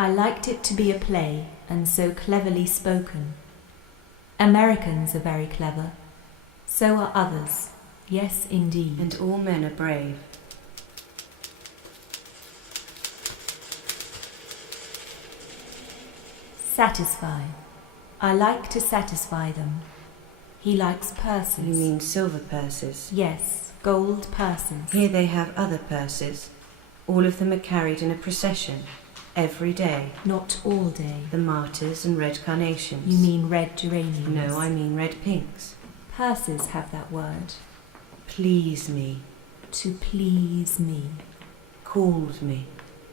I liked it to be a play, and so cleverly spoken. Americans are very clever. So are others. Yes, indeed. And all men are brave. Satisfy. I like to satisfy them. He likes purses. You mean silver purses? Yes, gold purses. Here they have other purses. All of them are carried in a procession, every day. Not all day. The martyrs and red carnations. You mean red geraniums? No, I mean red pinks. Purses have that word. Please me. To please me. Called me.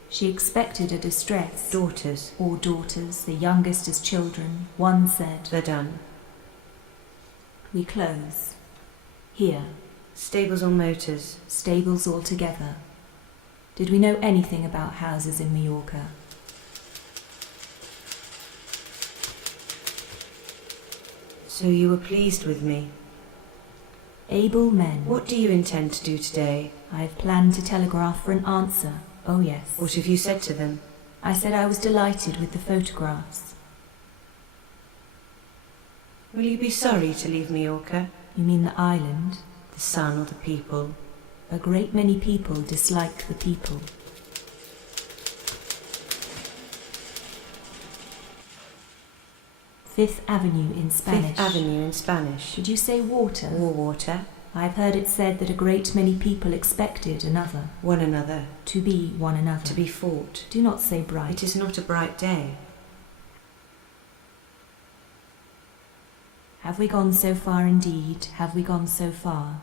She expected a distress. Daughters. Or daughters, the youngest as children. One said, They're done. We close. Here. Stables or motors? Stables altogether. Did we know anything about houses in Mallorca? So you were pleased with me? Able men. What do you intend to do today? I've planned to telegraph for an answer. Oh yes. What have you said to them? I said I was delighted with the photographs. Will you be sorry to leave Mallorca? You mean the island? The sun or the people? A great many people dislike the people. Fifth Avenue in Spanish. Fifth Avenue in Spanish. Did you say water? Or water. I've heard it said that a great many people expected another. One another. To be one another. To be fought. Do not say bright. It is not a bright day. Have we gone so far indeed? Have we gone so far?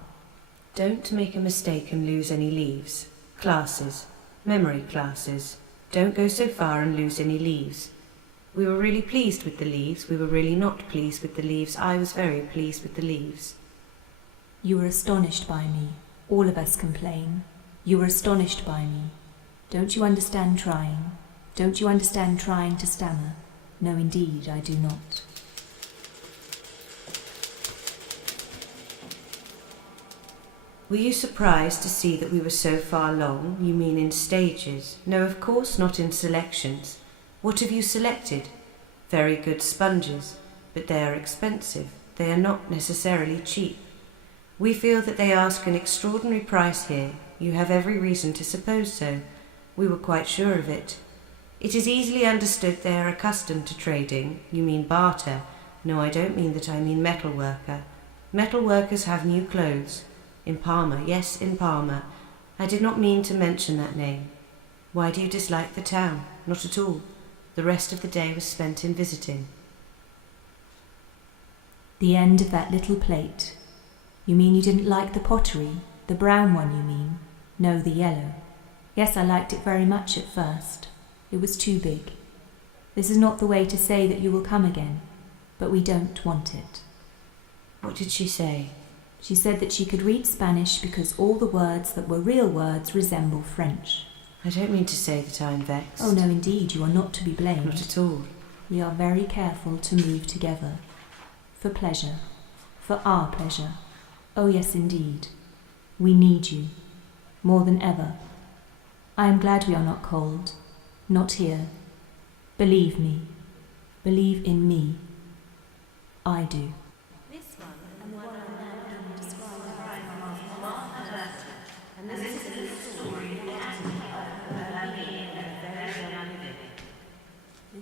Don't make a mistake and lose any leaves. Classes. Memory classes. Don't go so far and lose any leaves. We were really pleased with the leaves. We were really not pleased with the leaves. I was very pleased with the leaves. You were astonished by me. All of us complain. You were astonished by me. Don't you understand trying? Don't you understand trying to stammer? No, indeed, I do not. Were you surprised to see that we were so far along? You mean in stages? No, of course not in selections. What have you selected? Very good sponges, but they are expensive. They are not necessarily cheap. We feel that they ask an extraordinary price here. You have every reason to suppose so. We were quite sure of it. It is easily understood they are accustomed to trading. You mean barter. No, I don't mean that. I mean metal worker. Metal workers have new clothes. In Palma, yes, in Palma. I did not mean to mention that name. Why do you dislike the town? Not at all. The rest of the day was spent in visiting. The end of that little plate. You mean you didn't like the pottery? The brown one, you mean? No, the yellow. Yes, I liked it very much at first. It was too big. This is not the way to say that you will come again, but we don't want it. What did she say? She said that she could read Spanish because all the words that were real words resemble French. I don't mean to say that I am vexed. Oh, no, indeed, you are not to be blamed. Not at all. We are very careful to move together. For pleasure. For our pleasure. Oh, yes, indeed. We need you. More than ever. I am glad we are not cold. Not here. Believe me. Believe in me. I do.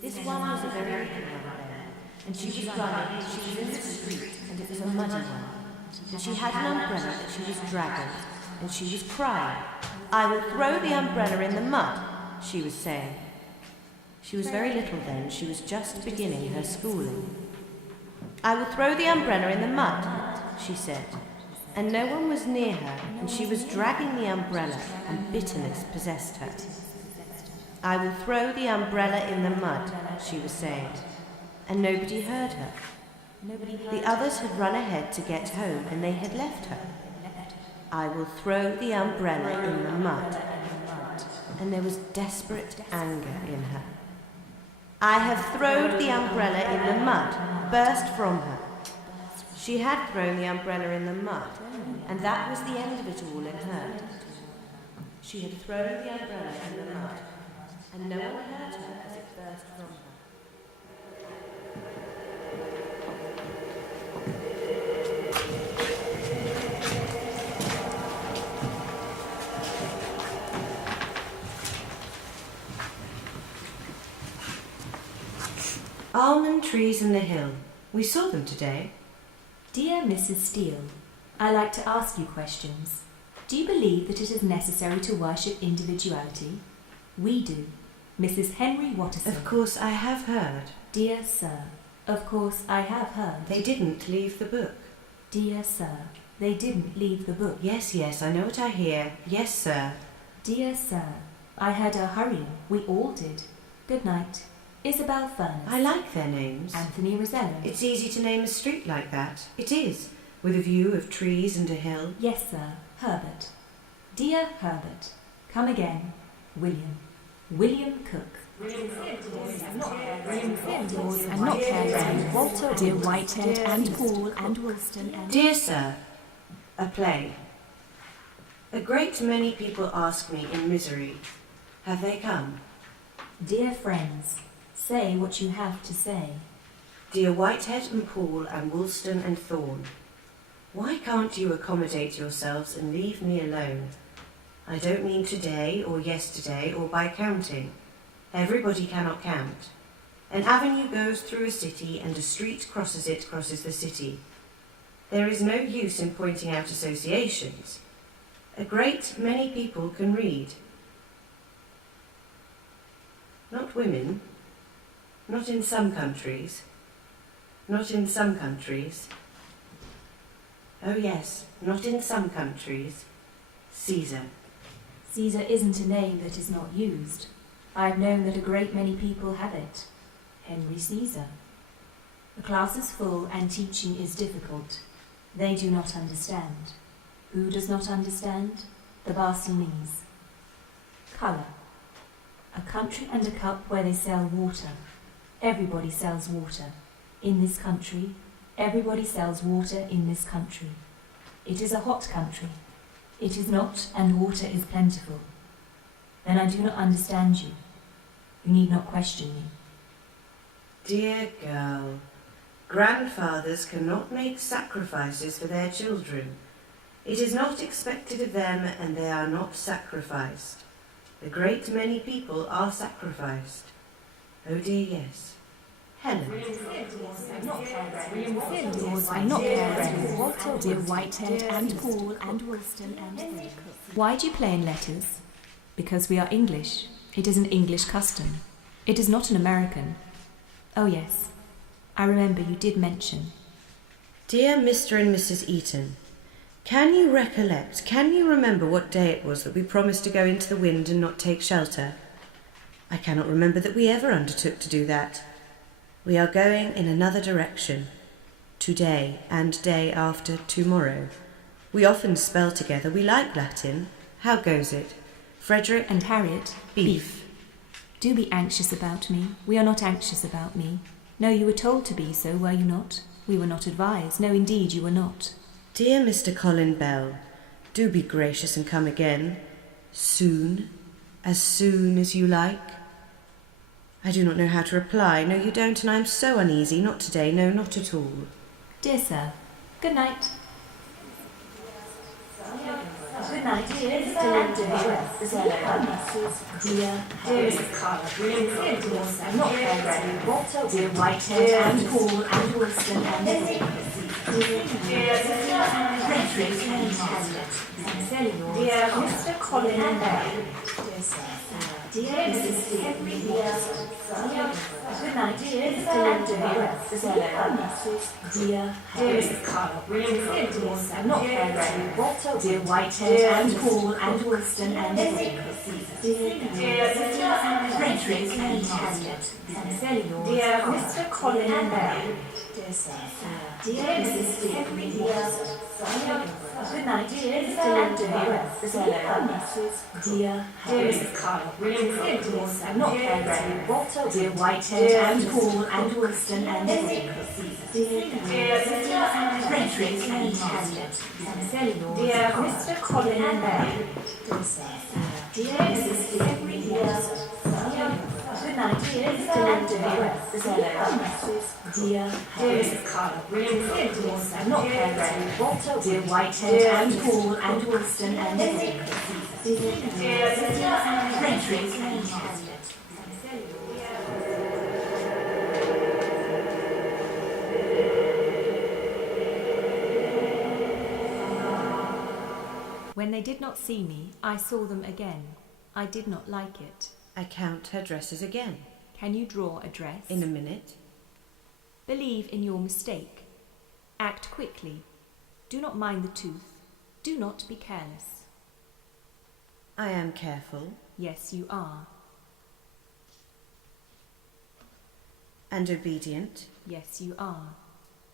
This one was a very little one then, and she was running, she was in the street, and it was a muddy one. And she had an umbrella that she was dragging, and she was crying. "I will throw the umbrella in the mud," she was saying. She was very little then, she was just beginning her schooling. "I will throw the umbrella in the mud," she said. And no one was near her, and she was dragging the umbrella, and bitterness possessed her. "I will throw the umbrella in the mud," she was saying, and nobody heard her. The others had run ahead to get home, and they had left her. "I will throw the umbrella in the mud," and there was desperate anger in her. "I have thrown the umbrella in the mud," burst from her. She had thrown the umbrella in the mud, and that was the end of it all in her. She had thrown the umbrella in the mud, and no one heard her as it burst from her. Almond trees in the hill. We saw them today. Dear Mrs. Steele, I like to ask you questions. Do you believe that it is necessary to worship individuality? We do. Mrs. Henry Watterson. Of course, I have heard. Dear Sir, of course I have heard. They didn't leave the book. Dear Sir, they didn't leave the book. Yes, yes, I know what I hear. Yes, sir. Dear Sir, I heard her hurrying. We all did. Good night. Isabel Furness. I like their names. Anthony Rosello. It's easy to name a street like that. It is, with a view of trees and a hill. Yes, sir. Herbert. Dear Herbert, come again. William. William Cook. And not caring. Walter, dear Whitehead, and Paul, and Woolston, and... Dear Sir, a play. A great many people ask me in misery, have they come? Dear friends, say what you have to say. Dear Whitehead and Paul and Woolston and Thorn, why can't you accommodate yourselves and leave me alone? I don't mean today or yesterday or by counting. Everybody cannot count. An avenue goes through a city and a street crosses the city. There is no use in pointing out associations. A great many people can read. Not women. Not in some countries. Not in some countries. Oh yes, not in some countries. Caesar. Caesar isn't a name that is not used. I've known that a great many people have it. Henry Caesar. The class is full and teaching is difficult. They do not understand. Who does not understand? The Barcelonese. Colour. A country and a cup where they sell water. Everybody sells water. In this country, everybody sells water in this country. It is a hot country. It is not, and water is plentiful. Then I do not understand you. You need not question me. Dear girl, grandfathers cannot make sacrifices for their children. It is not expected of them, and they are not sacrificed. A great many people are sacrificed. Oh dear, yes. Helen. I'm not caring. Walter, dear Whitehead, and Paul, and Woolston, and... Why do you play in letters? Because we are English. It is an English custom. It is not an American. Oh yes, I remember you did mention. Dear Mr. and Mrs. Eaton, can you recollect, can you remember what day it was that we promised to go into the wind and not take shelter? I cannot remember that we ever undertook to do that. We are going in another direction. Today and day after tomorrow. We often spell together. We like Latin. How goes it? Frederick And Harriet, beef. Do be anxious about me. We are not anxious about me. No, you were told to be so, were you not? We were not advised. No, indeed, you were not. Dear Mr. Colin Bell, do be gracious and come again. Soon as you like. I do not know how to reply. No, you don't, and I am so uneasy. Not today. No, not at all. Dear sir, good night. Good night. Dear Mrs. Carter, I'm not caring. Walter, dear Whitehead, and Paul, and Woolston, and Frederick, and Hamlet. Dear Mr. Colin Bell. Dear Mrs. Henry Watson. Good night. Dear Mrs. Carter, I'm not caring. Walter, dear Whitehead, and Paul, and Woolston, and Frederick, and Hamlet. Dear Mr. Colin Bell. Dear Mrs. Henry Watson. Good night. Dear Mrs. Carter, I'm not caring. Walter, dear Whitehead, and Paul, and Woolston, and Frederick, and Hamlet. Dear Mr. Colin Bell. Dear Mrs. Henry Watson. tonight is still in Davies. Dear Mrs. Carter, I'm not Walter, dear Whitehead, and Paul, and Wilson, and When they did not see me, I saw them again. I did not like it. I count her dresses again. Can you draw a dress? In a minute. Believe in your mistake. Act quickly. Do not mind the tooth. Do not be careless. I am careful. Yes, you are. And obedient. Yes, you are.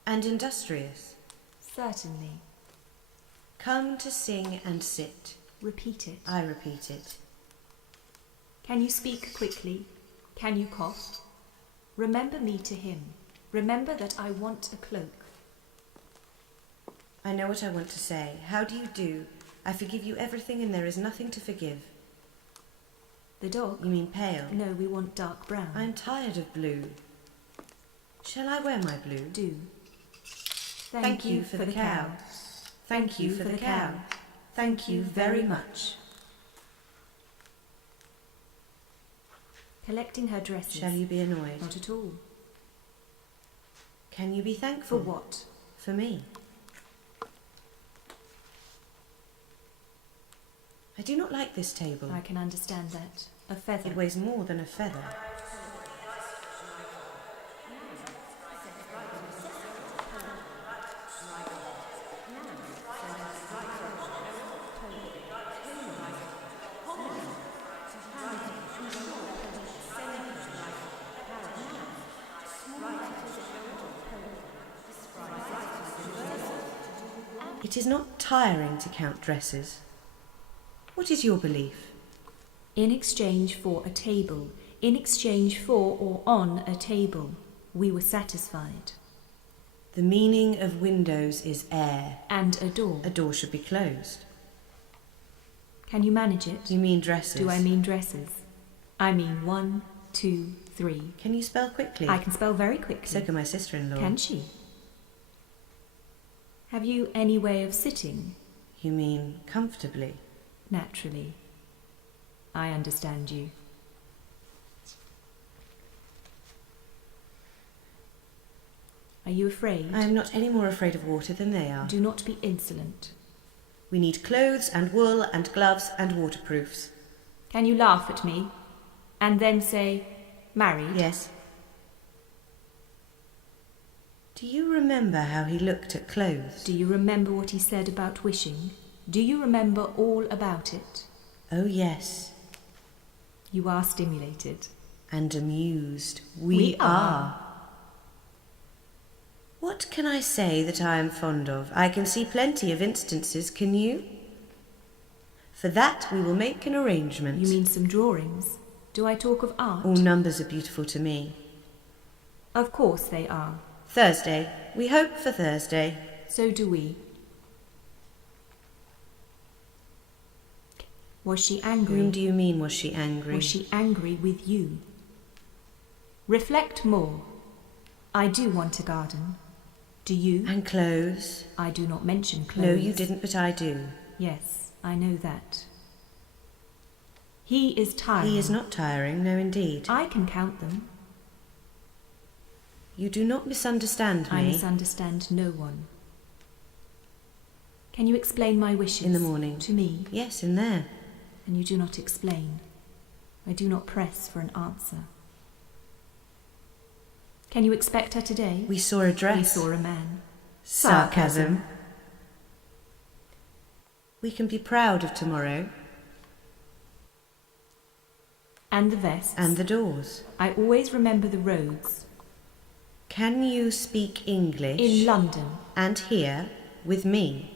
And industrious. Certainly. Come to sing and sit. Repeat it. I repeat it. Can you speak quickly? Can you cough? Remember me to him. Remember that I want a cloak. I know what I want to say. How do you do? I forgive you everything and there is nothing to forgive. The dog? You mean pale? No, we want dark brown. I'm tired of blue. Shall I wear my blue? Do. Thank you for the cow. Thank you for the cow. Thank you very much. Collecting her dresses. Shall you be annoyed? Not at all. Can you be For thankful? what? For me. I do not like this table. I can understand that. A feather. It weighs more than a feather. It is not tiring to count dresses. What is your belief? In exchange for a table, in exchange for or on a table, we were satisfied. The meaning of windows is air. And a door. A door should be closed. Can you manage it? You mean dresses? Do I mean dresses? I mean 1, 2, 3. Can you spell quickly? I can spell very quickly. So can my sister-in-law. Can she? Have you any way of sitting? You mean comfortably? Naturally. I understand you. Are you afraid? I am not any more afraid of water than they are. Do not be insolent. We need clothes and wool and gloves and waterproofs. Can you laugh at me and then say, married? Yes. Do you remember how he looked at clothes? Do you remember what he said about wishing? Do you remember all about it? Oh, yes. You are stimulated. And amused. We are. What can I say that I am fond of? I can see plenty of instances, can you? For that we will make an arrangement. You mean some drawings? Do I talk of art? All numbers are beautiful to me. Of course they are. Thursday. We hope for Thursday. So do we. Was she angry? Whom do you mean, was she angry? Was she angry with you? Reflect more. I do want a garden. Do you? And clothes? I do not mention clothes. No, you didn't, but I do. Yes, I know that. He is tiring. He is not tiring, no indeed. I can count them. You do not misunderstand me. I misunderstand no one. Can you explain my wishes? In the morning. To me? Yes, in there. And you do not explain. I do not press for an answer. Can you expect her today? We saw a dress. We saw a man. Sarcasm. We can be proud of tomorrow. And the vests. And the doors. I always remember the roads. Can you speak English? In London. And here, with me.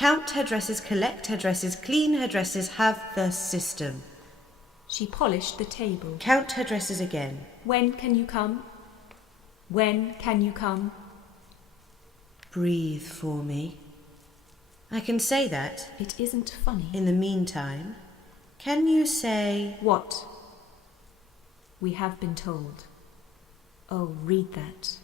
Count hairdressers, collect hairdressers, clean hairdressers, have the system. She polished the table. Count hairdressers again. When can you come? When can you come? Breathe for me. I can say that. It isn't funny. In the meantime, can you say... What? We have been told. Oh, read that.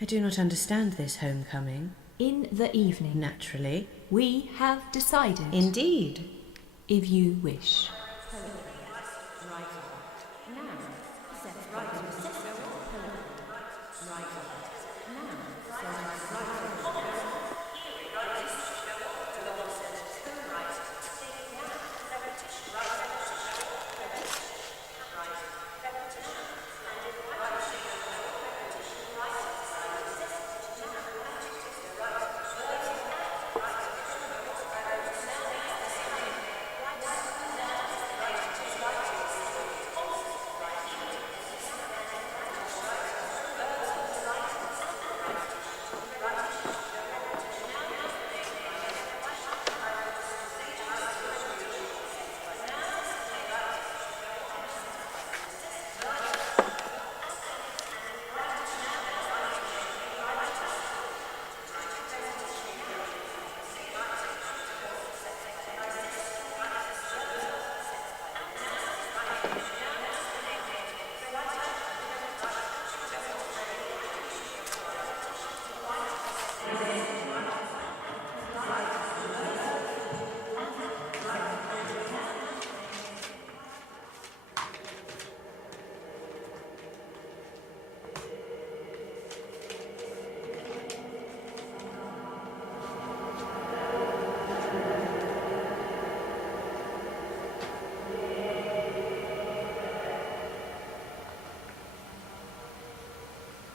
I do not understand this homecoming. In the evening. Naturally. We have decided. Indeed. If you wish.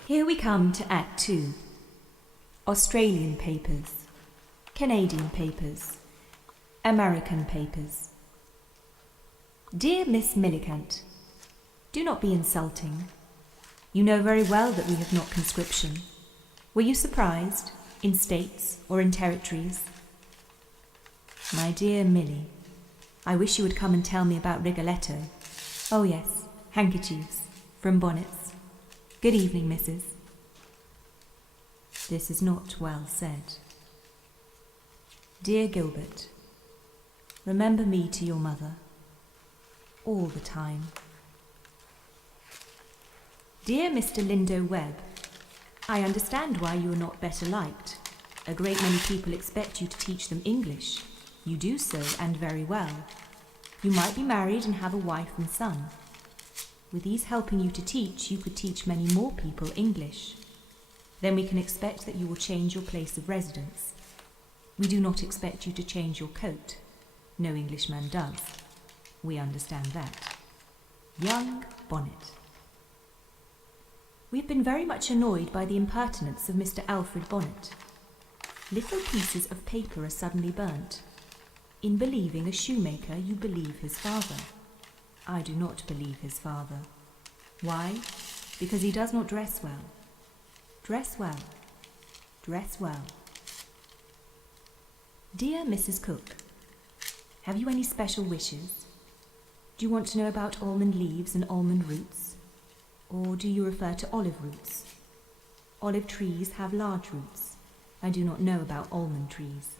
Here we come to Act 2. Australian papers, Canadian papers, American papers. Dear Miss Millicent, do not be insulting. You know very well that we have not conscription. Were you surprised, in states or in territories? My dear Millie, I wish you would come and tell me about Rigoletto. Oh yes, handkerchiefs, from bonnets. Good evening, Mrs. This is not well said. Dear Gilbert, remember me to your mother, all the time. Dear Mr. Lindo Webb, I understand why you are not better liked. A great many people expect you to teach them English. You do so, and very well. You might be married and have a wife and son. With these helping you to teach, you could teach many more people English. Then we can expect that you will change your place of residence. We do not expect you to change your coat. No Englishman does. We understand that. Young Bonnet. We've been very much annoyed by the impertinence of Mr. Alfred Bonnet. Little pieces of paper are suddenly burnt. In believing a shoemaker, you believe his father. I do not believe his father. Why? Because he does not dress well. Dress well. Dress well. Dear Mrs. Cook, have you any special wishes? Do you want to know about almond leaves and almond roots? Or do you refer to olive roots? Olive trees have large roots. I do not know about almond trees.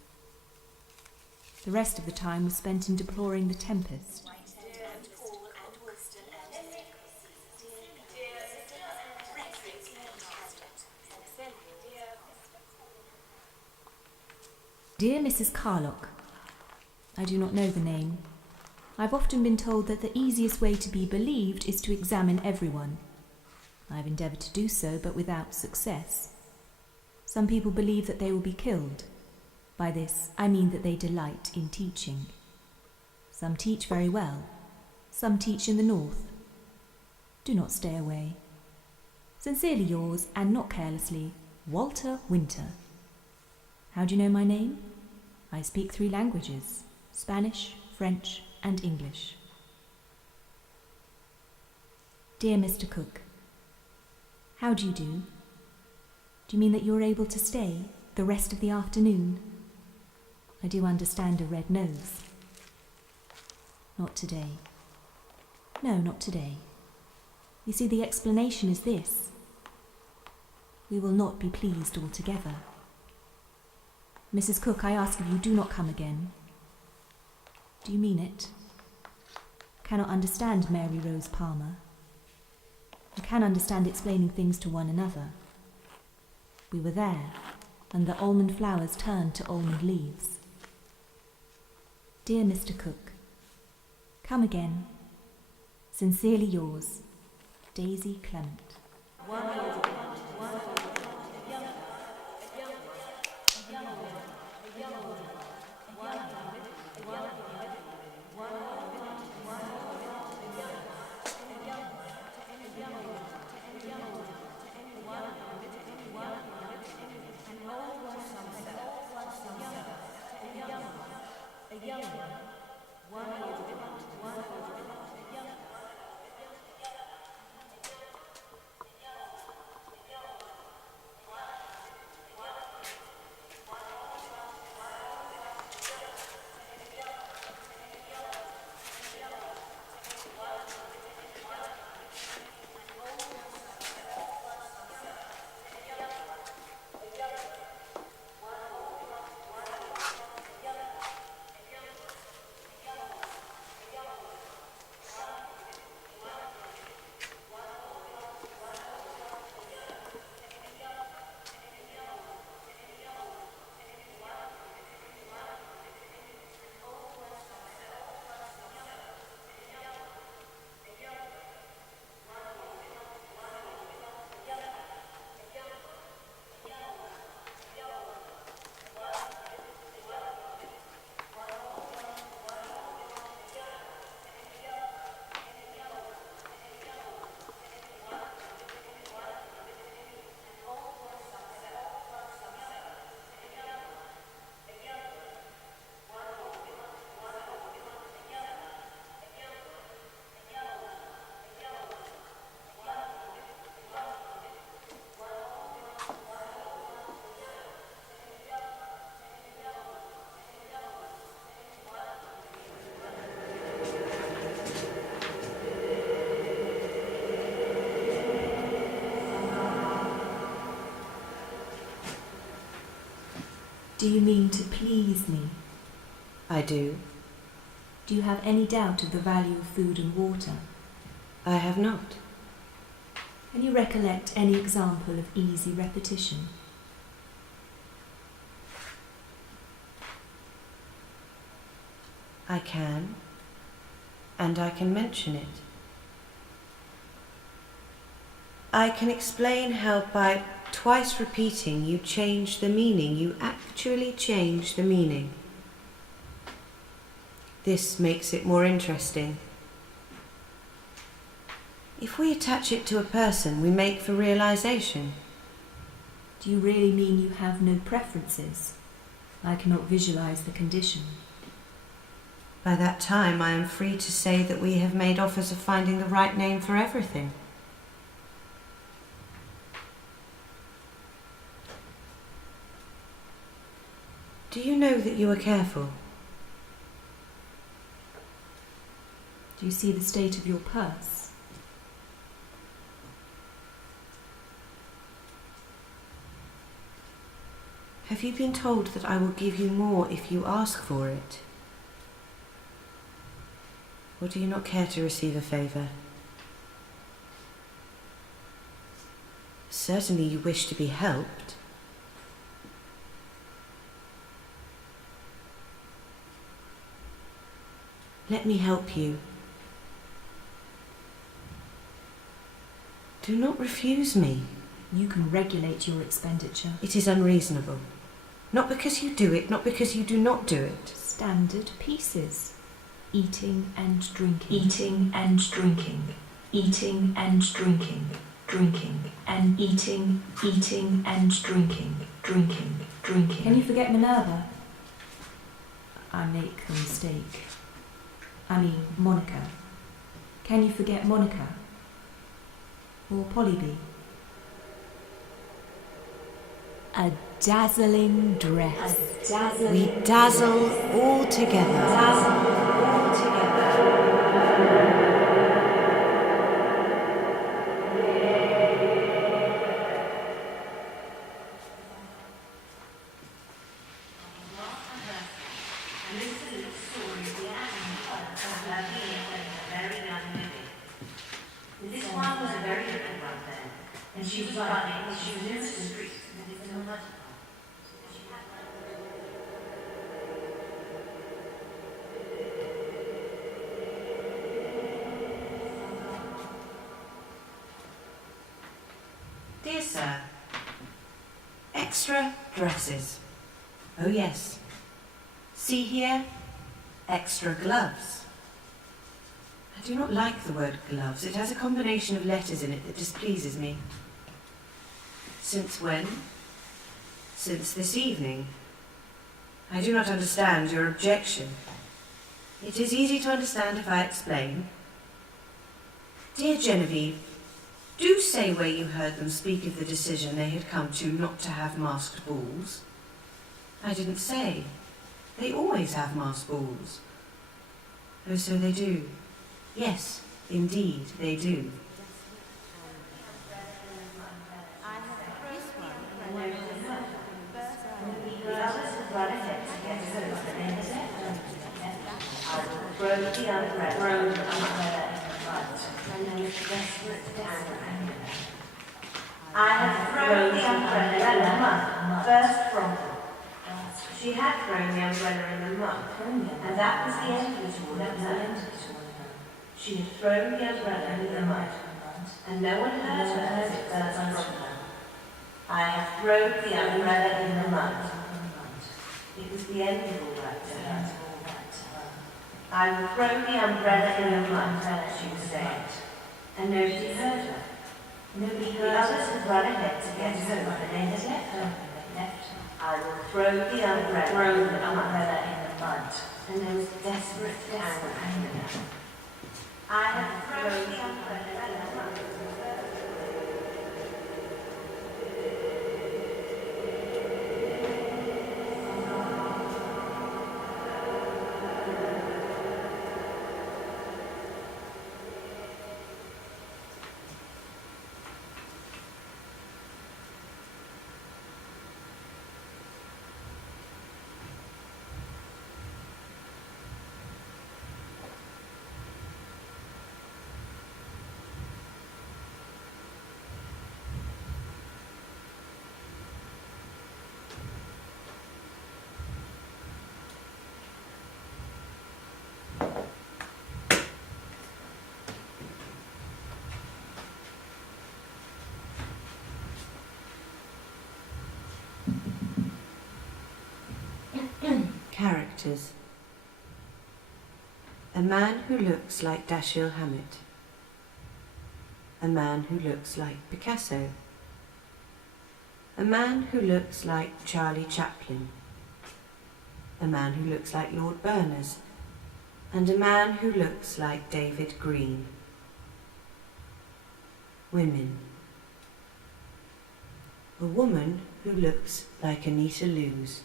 The rest of the time was spent in deploring the tempest. Dear Mrs. Carlock, I do not know the name. I've often been told that the easiest way to be believed is to examine everyone. I've endeavoured to do so, but without success. Some people believe that they will be killed. By this, I mean that they delight in teaching. Some teach very well. Some teach in the north. Do not stay away. Sincerely yours, and not carelessly, Walter Winter. How do you know my name? I speak 3 languages, Spanish, French, and English. Dear Mr. Cook, how do you do? Do you mean that you're able to stay the rest of the afternoon? I do understand a red nose. Not today. No, not today. You see, the explanation is this. We will not be pleased altogether. Mrs. Cook, I ask of you, do not come again. Do you mean it? Cannot understand Mary Rose Palmer. You can understand explaining things to one another. We were there, and the almond flowers turned to almond leaves. Dear Mr. Cook, come again. Sincerely yours, Daisy Clement. Do you mean to please me? I do. Do you have any doubt of the value of food and water? I have not. Can you recollect any example of easy repetition? I can, and I can mention it. I can explain how by twice repeating you change the meaning. You actually change the meaning. This makes it more interesting. If we attach it to a person, we make for realization. Do you really mean you have no preferences? I cannot visualize the condition. By that time, I am free to say that we have made offers of finding the right name for everything. Do you know that you are careful? Do you see the state of your purse? Have you been told that I will give you more if you ask for it? Or do you not care to receive a favour? Certainly you wish to be helped. Let me help you. Do not refuse me. You can regulate your expenditure. It is unreasonable. Not because you do it, not because you do not do it. Standard pieces. Eating and drinking. Eating and drinking. Eating and drinking. Drinking and eating. Eating and drinking. Drinking. Drinking. Can you forget Minerva? I make a mistake. I mean, Monica. Can you forget Monica? Or Polybe? A dazzling dress. We dazzle all together. This one was a very different one then, and she was running, she was in the street, and it was a muddy one. Dear Sir, extra dresses. Oh yes. See here, extra gloves. I do not like the word gloves. It has a combination of letters in it that displeases me. Since when? Since this evening. I do not understand your objection. It is easy to understand if I explain. Dear Genevieve, do say where you heard them speak of the decision they had come to not to have masked balls. I didn't say. They always have masked balls. Oh, so they do. Yes, indeed, they do. I have thrown the umbrella in the mud, first from her. She had thrown the umbrella in the mud, and that was the end of it all. She had thrown the umbrella in the mud, and no one heard her as it burst from her. I have thrown the umbrella in the mud. It was the end of all that to her. I will throw the umbrella in the mud, she was saying, and nobody heard her. Nobody heard the others had run ahead to get home, and they had left her. I will throw the umbrella in the mud, and there was desperate anger. I have thrown the umbrella in the mud. Characters. A man who looks like Dashiell Hammett. A man who looks like Picasso. A man who looks like Charlie Chaplin. A man who looks like Lord Berners. And a man who looks like David Green. Women. A woman who looks like Anita Loos.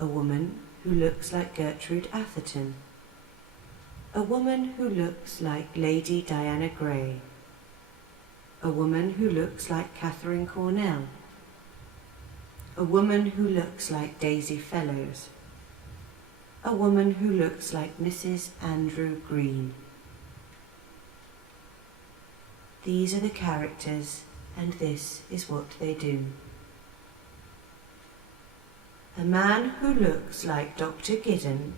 A woman who looks like Gertrude Atherton. A woman who looks like Lady Diana Gray. A woman who looks like Catherine Cornell. A woman who looks like Daisy Fellows. A woman who looks like Mrs. Andrew Green. These are the characters, and this is what they do. A man who looks like Dr. Giddon,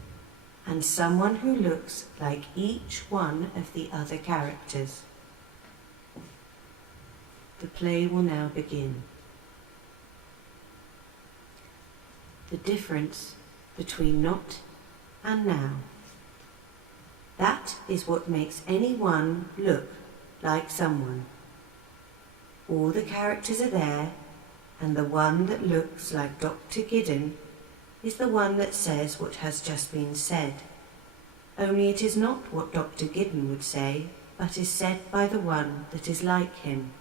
and someone who looks like each one of the other characters. The play will now begin. The difference between not and now. That is what makes anyone look like someone. All the characters are there, and the one that looks like Dr. Giddon is the one that says what has just been said. Only it is not what Dr. Giddon would say, but is said by the one that is like him.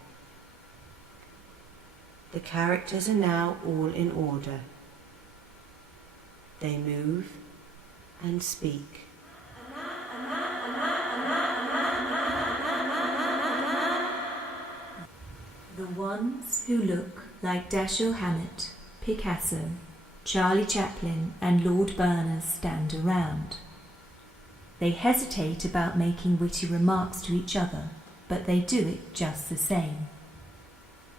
The characters are now all in order. They move and speak. The ones who look like Dashiell Hammett, Picasso, Charlie Chaplin and Lord Berners stand around. They hesitate about making witty remarks to each other, but they do it just the same.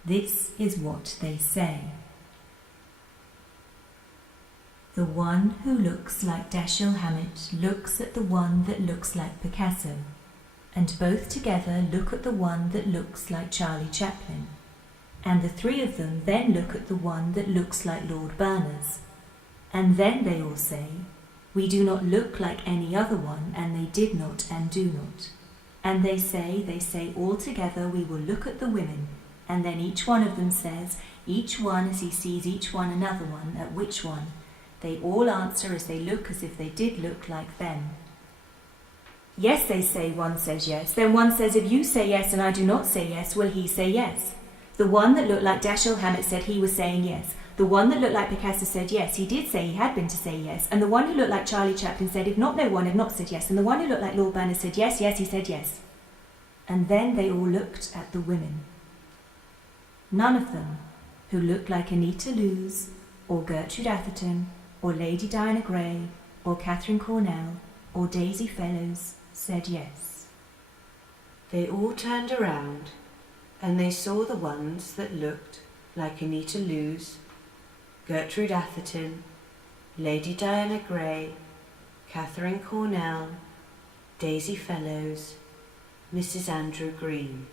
This is what they say. The one who looks like Dashiell Hammett looks at the one that looks like Picasso, and both together look at the one that looks like Charlie Chaplin, and the three of them then look at the one that looks like Lord Berners, and then they all say, "We do not look like any other one, and they did not and do not." And they say all together, "We will look at the women," and then each one of them says, each one as he sees each one another one, at which one. They all answer as they look as if they did look like them. "Yes," they say, one says yes. Then one says, "If you say yes and I do not say yes, will he say yes?" The one that looked like Dashiell Hammett said he was saying yes. The one that looked like Picasso said yes, he did say he had been to say yes. And the one who looked like Charlie Chaplin said, "If not, no one had not said yes." And the one who looked like Lord Berners said yes, yes, he said yes. And then they all looked at the women. None of them, who looked like Anita Loos, or Gertrude Atherton, or Lady Diana Gray, or Catherine Cornell, or Daisy Fellows, said yes. They all turned around, and they saw the ones that looked like Anita Loos, Gertrude Atherton, Lady Diana Gray, Catherine Cornell, Daisy Fellows, Mrs. Andrew Green.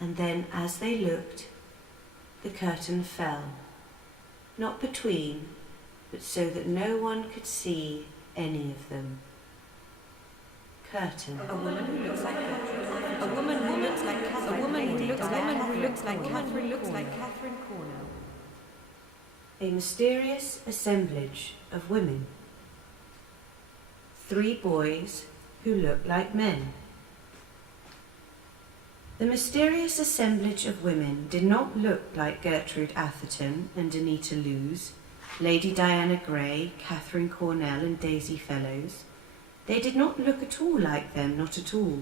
And then as they looked, the curtain fell, not between, but so that no one could see any of them. Curtain. A woman who looks like Catherine. A woman who looks like Catherine. A woman who looks like Catherine Cornell. A mysterious assemblage of women. 3 boys who look like men. The mysterious assemblage of women did not look like Gertrude Atherton and Anita Loos, Lady Diana Gray, Catherine Cornell and Daisy Fellows. They did not look at all like them, not at all.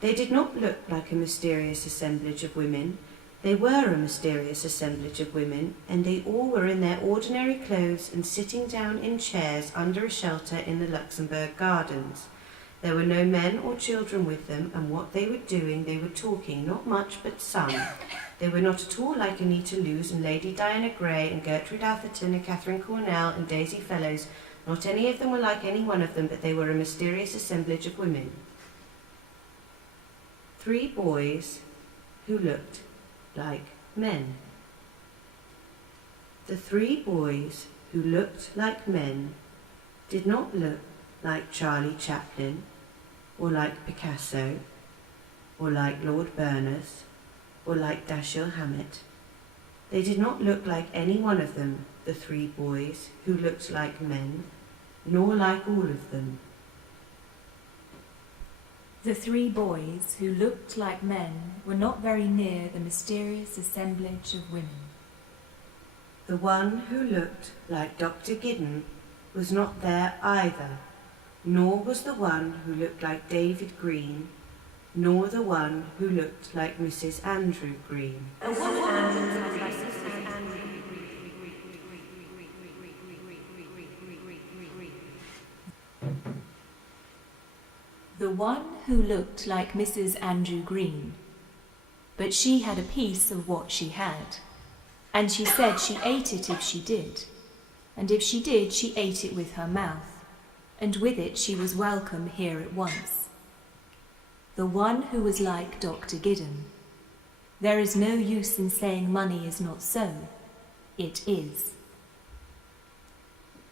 They did not look like a mysterious assemblage of women. They were a mysterious assemblage of women, and they all were in their ordinary clothes and sitting down in chairs under a shelter in the Luxembourg Gardens. There were no men or children with them, and what they were doing, they were talking, not much but some. They were not at all like Anita Loos and Lady Diana Gray and Gertrude Atherton and Catherine Cornell and Daisy Fellows. Not any of them were like any one of them, but they were a mysterious assemblage of women. 3 boys who looked like men. The 3 boys who looked like men did not look like Charlie Chaplin, or like Picasso, or like Lord Berners, or like Dashiell Hammett. They did not look like any one of them, the 3 boys who looked like men, nor like all of them. The 3 boys who looked like men were not very near the mysterious assemblage of women. The one who looked like Dr. Giddon was not there either, nor was the one who looked like David Green, nor the one who looked like Mrs. Andrew Green. The one who looked like Mrs. Andrew Green, but she had a piece of what she had, and she said she ate it if she did, and if she did, she ate it with her mouth, and with it she was welcome here at once. The one who was like Dr. Giddon. There is no use in saying money is not so. It is.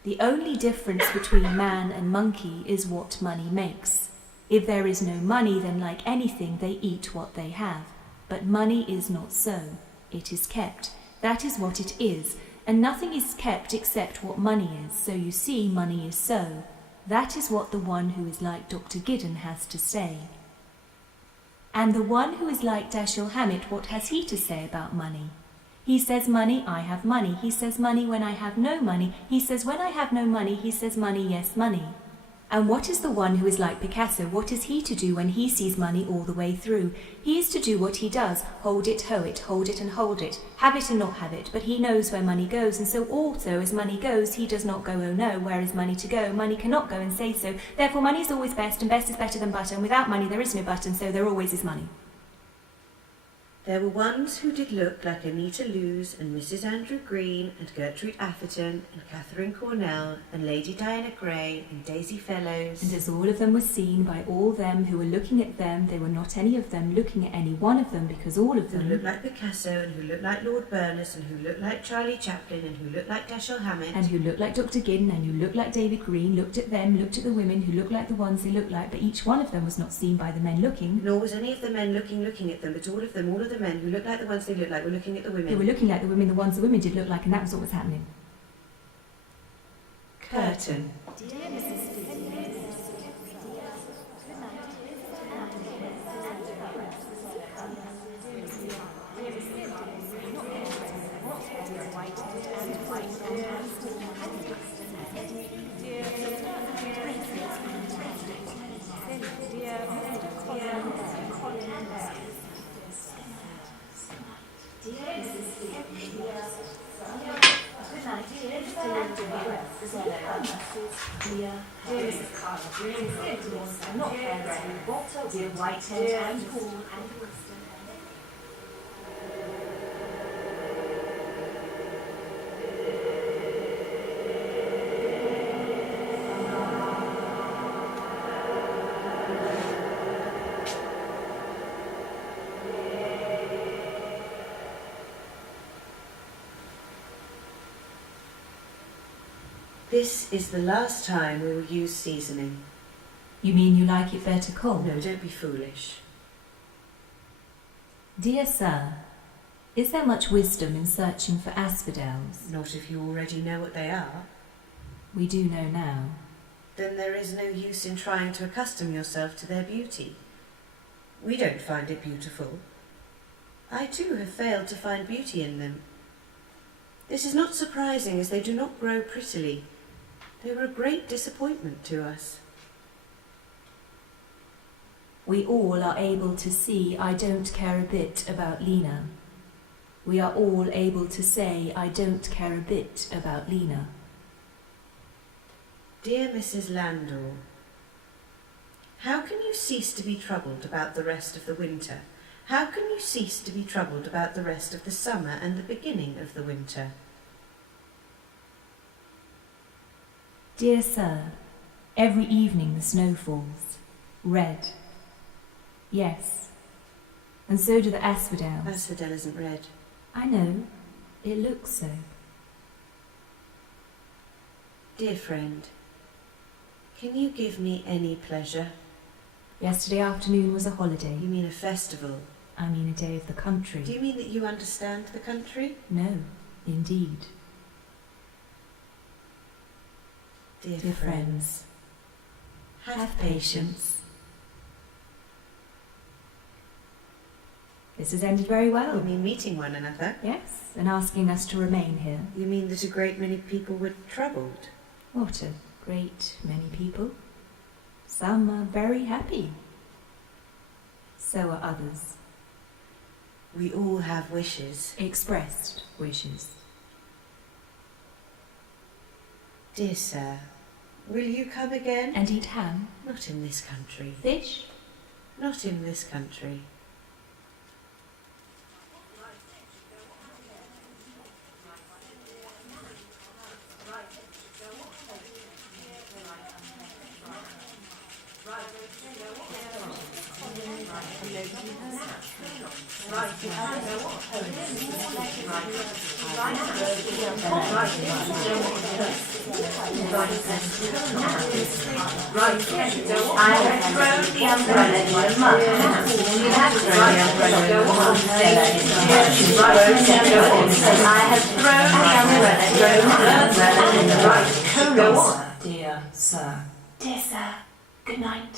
The only difference between man and monkey is what money makes. If there is no money, then like anything, they eat what they have. But money is not so. It is kept. That is what it is. And nothing is kept except what money is. So you see, money is so. That is what the one who is like Dr. Giddon has to say. And the one who is like Dashiell Hammett, what has he to say about money? He says money, I have money. He says money when I have no money. He says when I have no money, he says money, yes, money. And what is the one who is like Picasso? What is he to do when he sees money all the way through? He is to do what he does, hold it, hoe it, hold it and hold it, have it and not have it, but he knows where money goes, and so also as money goes, he does not go, oh no, where is money to go? Money cannot go and say so, therefore money is always best, and best is better than butter, and without money there is no butter, and so there always is money. There were ones who did look like Anita Lewes and Mrs. Andrew Green and Gertrude Atherton and Catherine Cornell and Lady Diana Gray and Daisy Fellows. And as all of them were seen by all them who were looking at them, they were not any of them looking at any one of them, because all of them who looked like Picasso and who looked like Lord Burness and who looked like Charlie Chaplin and who looked like Dashiell Hammett and who looked like Dr. Giddon and who looked like David Green, looked at them, looked at the women who looked like the ones they looked like, but each one of them was not seen by the men looking. Nor was any of the men looking at them, but all of the men who looked like the ones they looked like were looking at the women. They were looking like the women, the ones the women did look like, and that was what was happening. Curtain. Dear Mrs. Dear Whitehead and Paul and Winston. This is the last time we will use seasoning. You mean you like it better cold? No, don't be foolish. Dear Sir, is there much wisdom in searching for asphodels? Not if you already know what they are. We do know now. Then there is no use in trying to accustom yourself to their beauty. We don't find it beautiful. I too have failed to find beauty in them. This is not surprising, as they do not grow prettily. They were a great disappointment to us. We all are able to see I don't care a bit about Lena. We are all able to say I don't care a bit about Lena. Dear Mrs. Landor, how can you cease to be troubled about the rest of the winter? How can you cease to be troubled about the rest of the summer and the beginning of the winter? Dear Sir, every evening the snow falls, red. Yes, and so do the asphodels. Asphodel isn't red. I know, it looks so. Dear friend, can you give me any pleasure? Yesterday afternoon was a holiday. You mean a festival? I mean a day of the country. Do you mean that you understand the country? No, indeed. Dear friends, have patience. This has ended very well. You mean meeting one another? Yes, and asking us to remain here. You mean that a great many people were troubled? What a great many people. Some are very happy. So are others. We all have wishes. Expressed wishes. Dear sir, will you come again? And eat ham? Not in this country. Fish? Not in this country. I have thrown the umbrella in the mud. You have thrown the umbrella in the mud. I have thrown the umbrella in the mud. Dear sir. Dear sir, good night.